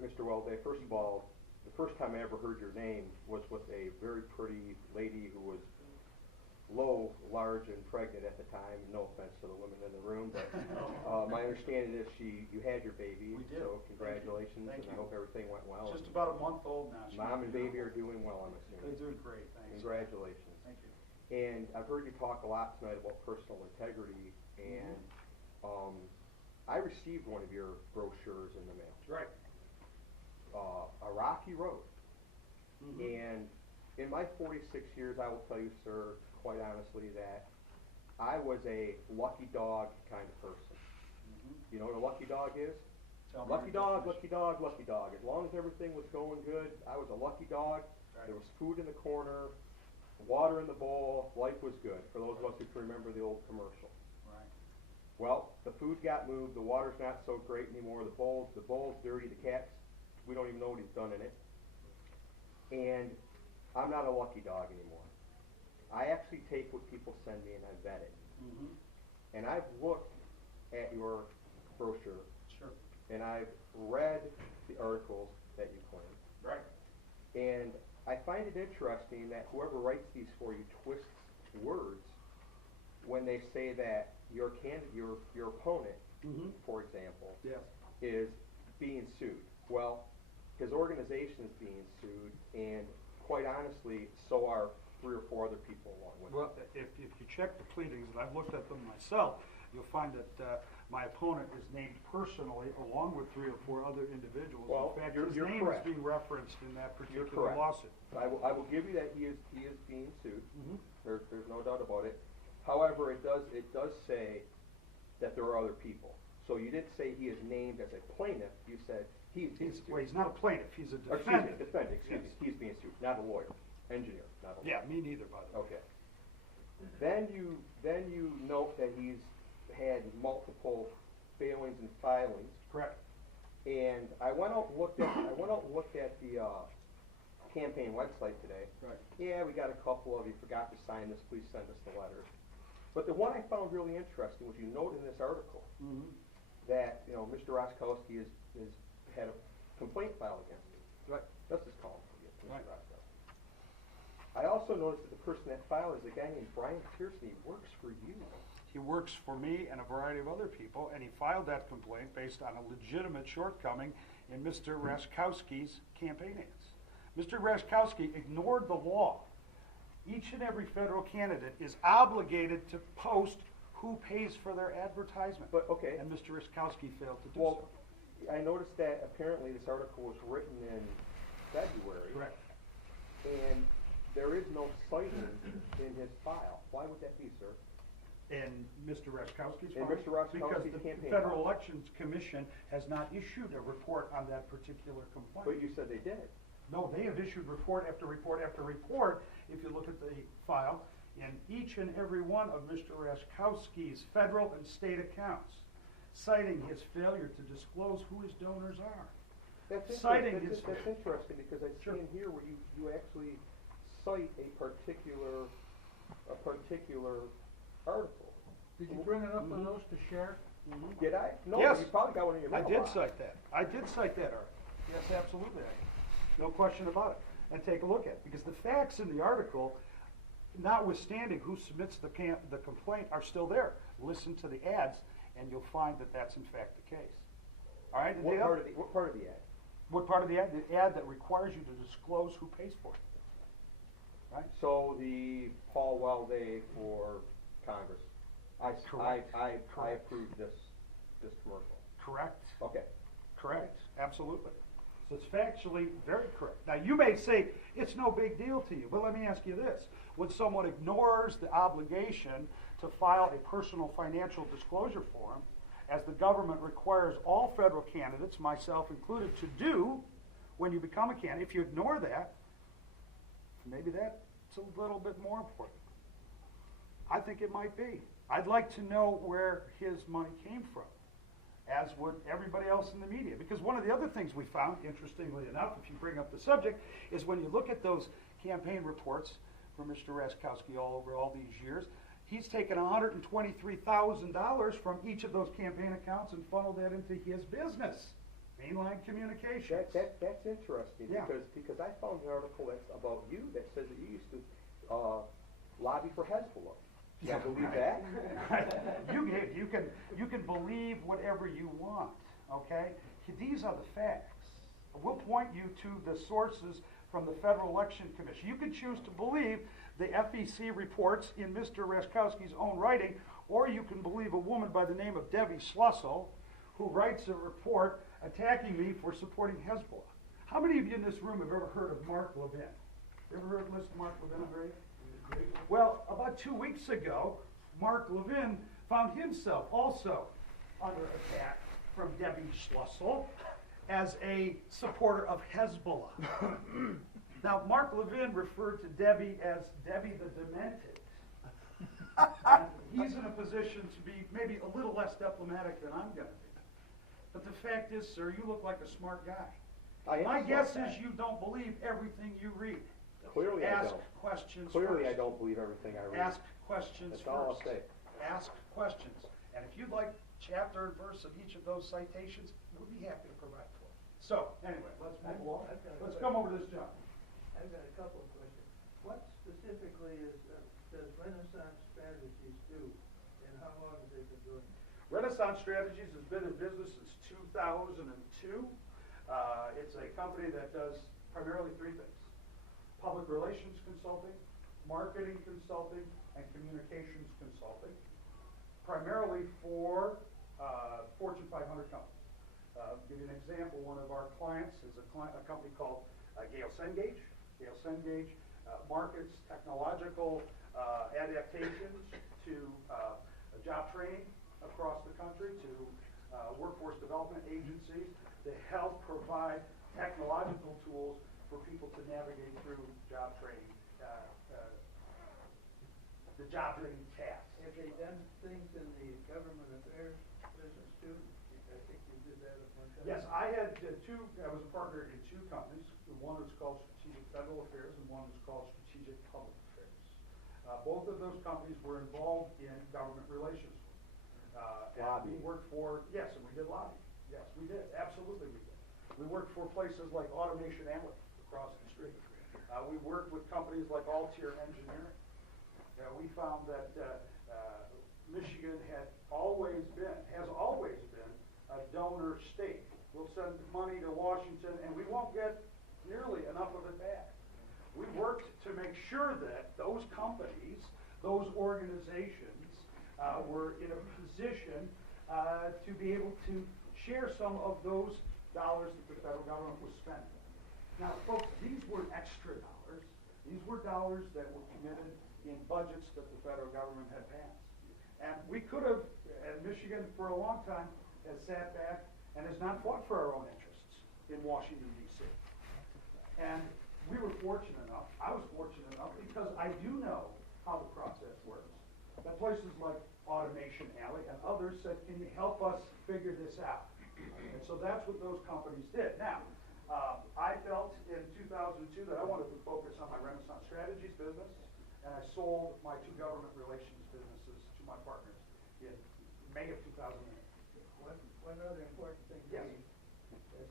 Mr. Welday, first of all, the first time I ever heard your name was with a very pretty lady who was low, large, and pregnant at the time. No offense to the women in the room, but my understanding is you had your baby. We did. So congratulations, Thank you. and I hope everything went well. Just about a month old now. Mom and baby are doing well, I'm assuming. They're doing great, thanks. Congratulations. Thank you. And I've heard you talk a lot tonight about personal integrity, and I received one of your brochures in the mail. Right. A rocky road. And in my 46 years, I will tell you, sir, quite honestly, that I was a lucky dog kind of person. You know what a lucky dog is? Lucky dog, lucky dog, lucky dog. As long as everything was going good, I was a lucky dog. Right. There was food in the corner, water in the bowl, life was good, for those of us who can remember the old commercial. Right. Well, the food got moved, the water's not so great anymore, the bowl's dirty, the cat's, we don't even know what he's done in it. And I'm not a lucky dog anymore. I actually take what people send me and I vet it. And I've looked at your brochure. Sure. And I've read the articles that you claim. Right. And I find it interesting that whoever writes these for you twists words when they say that your opponent, for example, Yes. is being sued. Well, his organization is being sued, and quite honestly, so are 3 or 4 other people along with Well, if you check the pleadings, and I've looked at them myself, you'll find that my opponent is named personally along with 3 or 4 other individuals. Well, in fact, you're his name correct. is being referenced in that You're particular correct. lawsuit. I will give you that he is being sued. There's no doubt about it. However, it does say that there are other people. So you didn't say he is named as a plaintiff. You said he's being sued. Well, he's not a plaintiff, he's a Or defendant. excuse me. He's being sued, not a lawyer, engineer, not a lawyer. Yeah, me neither, by the way. Okay. Then you note that he's had multiple failings and filings. Correct. And I went out and looked at the campaign website today. Right. Yeah, we got a couple of you forgot to sign this. Please send us the letters. But the one I found really interesting was you note in this article that Mr. Roskowski has had a complaint filed against him. Right. Let's just call him for you, Mr. Right. Roskowski. I also noticed that the person that filed is a guy named Brian Pearson. He works for you. He works for me and a variety of other people, and he filed that complaint based on a legitimate shortcoming in Mr. Raskowski's campaign ads. Mr. Raskowski ignored the law. Each and every federal candidate is obligated to post who pays for their advertisement. But, okay. And Mr. Raskowski failed to do Well, so. I noticed that apparently this article was written in February. Correct. And there is no citing in his file. Why would that be, sir? And Mr. Raskowski's And file? Mr. Raskowski's Because the campaign Federal file. Elections Commission has not issued a report on that particular complaint. But you said they did. No, they have issued report after report after report, if you look at the file, in each and every one of Mr. Raskowski's federal and state accounts, citing his failure to disclose who his donors are. That's Citing interesting. his- That's interesting because I Sure. see in here where you actually cite a particular article. Did you bring enough of those to share? Did I? No, Yes. you probably got one in your I mailbox. did cite that. I did cite that article. Yes, absolutely. I did. No question about it. And take a look at it, because the facts in the article, notwithstanding who submits the complaint, are still there. Listen to the ads, and you'll find that that's in fact the case. All right? What part of the ad? What part of the ad? The ad that requires you to disclose who pays for it. Right? So the Paul Welday for Congress. Correct. I Correct. approved this commercial. Correct. Okay. Correct. Absolutely. So it's factually very correct. Now you may say it's no big deal to you, but let me ask you this. When someone ignores the obligation to file a personal financial disclosure form, as the government requires all federal candidates, myself included, to do when you become a candidate, if you ignore that, maybe that's a little bit more important. I think it might be. I'd like to know where his money came from, as would everybody else in the media. Because one of the other things we found, interestingly enough, if you bring up the subject, is when you look at those campaign reports for Mr. Raskowski all over all these years, he's taken $123,000 from each of those campaign accounts and funneled that into his business. Mainline communications. That's interesting, Yeah. because I found an article that's about you that says that you used to lobby for Hezbollah. Yeah, I believe right. that. You can believe whatever you want, okay? These are the facts. We'll point you to the sources from the Federal Election Commission. You can choose to believe the FEC reports in Mr. Raskowski's own writing, or you can believe a woman by the name of Debbie Schlussel, who writes a report attacking me for supporting Hezbollah. How many of you in this room have ever heard of Mark Levin? You ever heard of Mark Levin, Andrea? Well, about 2 weeks ago, Mark Levin found himself also under attack from Debbie Schlussel as a supporter of Hezbollah. Now, Mark Levin referred to Debbie as Debbie the Demented. And he's in a position to be maybe a little less diplomatic than I'm going to be. But the fact is, sir, you look like a smart guy. My guess is you don't believe everything you read. Clearly I Ask don't. questions Clearly I first. don't believe everything I read. Ask questions That's first. all I'll say. Ask questions. And if you'd like chapter and verse of each of those citations, we'll be happy to provide for it. So, anyway, let's move along. I've got a Let's question. come over to this, John. I've got a couple of questions. What specifically does Renaissance Strategies do, and how long have they been doing it? Renaissance Strategies has been in business since 2002. It's a company that does primarily three things: public relations consulting, marketing consulting, and communications consulting, primarily for Fortune 500 companies. Give you an example. One of our clients is a company called Gale Cengage. Gale Cengage markets technological adaptations to job training across the country, to workforce development agencies to help provide technological tools for people to navigate through job training, the job training tasks. Have they done things in the government affairs business too? I think you did that at one time. Yes, I was a partner in two companies. One was called Strategic Federal Affairs and one was called Strategic Public Affairs. Both of those companies were involved in government relations. And we worked for, yes, and we did lobbying. Yes, we did, absolutely we did. We worked for places like Automation Alley across the street. We worked with companies like Altier Engineering. We found that Michigan has always been a donor state. We'll send money to Washington and we won't get nearly enough of it back. We worked to make sure that those companies, those organizations, were in a position to be able to share some of those dollars that the federal government was spending. Now, folks, these weren't extra dollars. These were dollars that were committed in budgets that the federal government had passed. And we could have, and Michigan for a long time has sat back and has not fought for our own interests in Washington, D.C. And we were fortunate enough, I was fortunate enough, because I do know how the process works, that places like Automation Alley and others said, can you help us figure this out? And so that's what those companies did. Now, I felt in 2002 that I wanted to focus on my Renaissance Strategies business, and I sold my two government relations businesses to my partners in May of 2008. One other important thing Yes. is